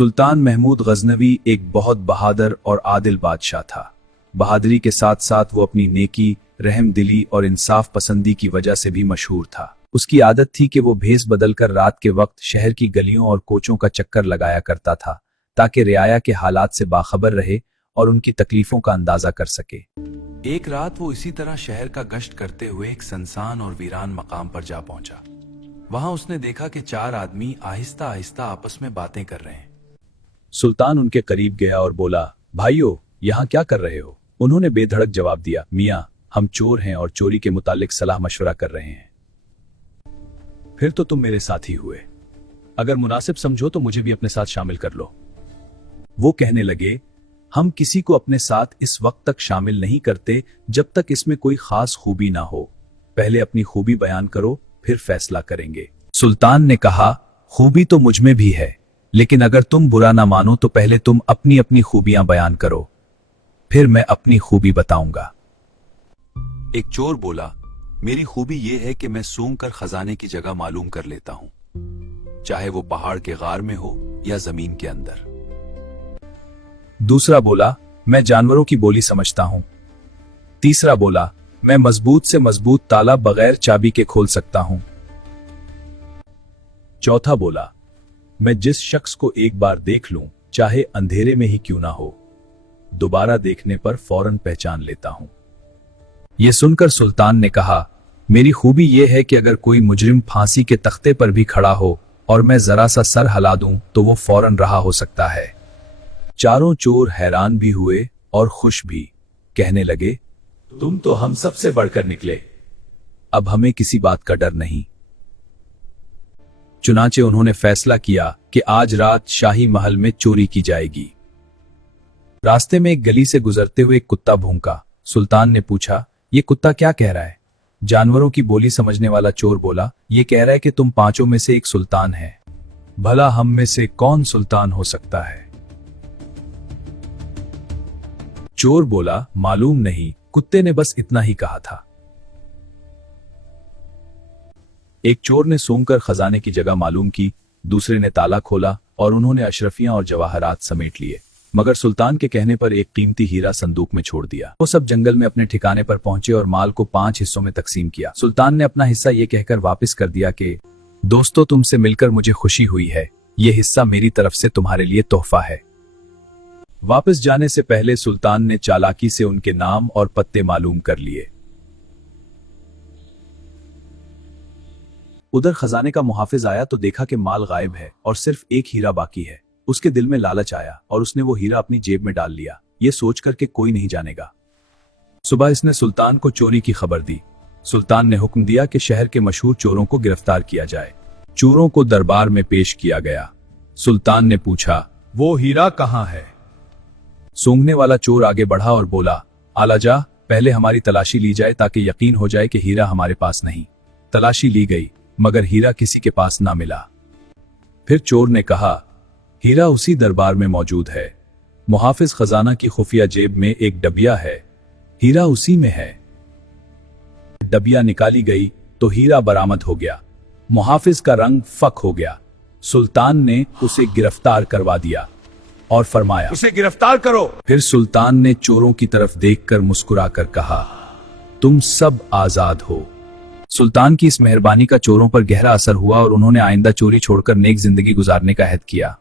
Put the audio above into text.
सुल्तान महमूद गजनवी एक बहुत बहादुर और आदिल बादशाह था। बहादुरी के साथ साथ वो अपनी नेकी, रहम दिली और इंसाफ पसंदी की वजह से भी मशहूर था। उसकी आदत थी कि वो भेस बदलकर रात के वक्त शहर की गलियों और कोचों का चक्कर लगाया करता था, ताकि रियाया के हालात से बाखबर रहे और उनकी तकलीफों का अंदाजा कर सके। एक रात वो इसी तरह शहर का गश्त करते हुए एक सुनसान और वीरान मकाम पर जा पहुंचा। वहां उसने देखा कि 4 आदमी आहिस्ता आहिस्ता आपस में बातें कर रहे हैं। सुल्तान उनके करीब गया और बोला, भाइयों, यहाँ क्या कर रहे हो? उन्होंने बेधड़क जवाब दिया, मियाँ, हम चोर हैं और चोरी के मुतालिक सलाह मशवरा कर रहे हैं। फिर तो तुम मेरे साथी हुए। अगर मुनासिब समझो तो मुझे भी अपने साथ शामिल कर लो। वो कहने लगे, हम किसी को अपने साथ इस वक्त तक शामिल नहीं करते जब तक इसमें कोई खास खूबी ना हो। पहले अपनी खूबी बयान करो, फिर फैसला करेंगे। सुल्तान ने कहा, खूबी तो मुझ में भी है, लेकिन अगर तुम बुरा ना मानो तो पहले तुम अपनी अपनी खूबियां बयान करो, फिर मैं अपनी खूबी बताऊंगा। एक चोर बोला, मेरी खूबी यह है कि मैं सूंघ कर खजाने की जगह मालूम कर लेता हूं, चाहे वो पहाड़ के गार में हो या जमीन के अंदर। दूसरा बोला, मैं जानवरों की बोली समझता हूं। तीसरा बोला, मैं मजबूत से मजबूत ताला बगैर चाबी के खोल सकता हूं। चौथा बोला, मैं जिस शख्स को एक बार देख लूं, चाहे अंधेरे में ही क्यों ना हो, दोबारा देखने पर फौरन पहचान लेता हूं। यह सुनकर सुल्तान ने कहा, मेरी खूबी यह है कि अगर कोई मुजरिम फांसी के तख्ते पर भी खड़ा हो और मैं जरा सा सर हिला दूं तो वो फौरन रहा हो सकता है। चारों चोर हैरान भी हुए और खुश भी। कहने लगे, तुम तो हम सबसे बढ़कर निकले, अब हमें किसी बात का डर नहीं। चुनाचे उन्होंने फैसला किया कि आज रात शाही महल में चोरी की जाएगी। रास्ते में एक गली से गुजरते हुए एक कुत्ता भौंका। सुल्तान ने पूछा, ये कुत्ता क्या कह रहा है? जानवरों की बोली समझने वाला चोर बोला, ये कह रहा है कि तुम पांचों में से एक सुल्तान है। भला हम में से कौन सुल्तान हो सकता है? चोर बोला, मालूम नहीं, कुत्ते ने बस इतना ही कहा था। एक चोर ने सूंघकर खजाने की जगह मालूम की, दूसरे ने ताला खोला और उन्होंने अशरफियां और जवाहरात समेट लिए, मगर सुल्तान के कहने पर एक कीमती हीरा संदूक में छोड़ दिया। वो सब जंगल में अपने ठिकाने पर पहुंचे और माल को 5 हिस्सों में तकसीम किया। सुल्तान ने अपना हिस्सा ये कहकर वापस कर दिया कि दोस्तों, तुमसे मिलकर मुझे खुशी हुई है, ये हिस्सा मेरी तरफ से तुम्हारे लिए तोहफा है। वापस जाने से पहले सुल्तान ने चालाकी से उनके नाम और पत्ते मालूम कर लिए। उधर खजाने का मुहाफिज आया तो देखा कि माल गायब है और सिर्फ एक हीरा बाकी है। उसके दिल में लालच आया और उसने वो हीरा अपनी जेब में डाल लिया, ये सोचकर कि कोई नहीं जानेगा। सुबह इसने सुल्तान को चोरी की खबर दी। सुल्तान ने हुक्म दिया कि शहर के मशहूर चोरों को गिरफ्तार किया जाए। चोरों को दरबार में पेश किया गया। सुल्तान ने पूछा, वो हीरा कहां है? सूंघने वाला चोर आगे बढ़ा और बोला, आलाजा, पहले हमारी तलाशी ली जाए ताकि यकीन हो जाए कि हीरा हमारे पास नहीं। तलाशी ली गई, मगर हीरा किसी के पास ना मिला। फिर चोर ने कहा, हीरा उसी दरबार में मौजूद है। मुहाफिज खजाना की खुफिया जेब में एक डबिया है, हीरा उसी में है। डबिया निकाली गई तो हीरा बरामद हो गया। मुहाफिज का रंग फक हो गया। सुल्तान ने उसे गिरफ्तार करवा दिया और फरमाया, उसे गिरफ्तार करो। फिर सुल्तान ने चोरों की तरफ देखकर मुस्कुराकर कहा, तुम सब आजाद हो। सुल्तान की इस मेहरबानी का चोरों पर गहरा असर हुआ और उन्होंने आइंदा चोरी छोड़कर नेक जिंदगी गुजारने का अहद किया।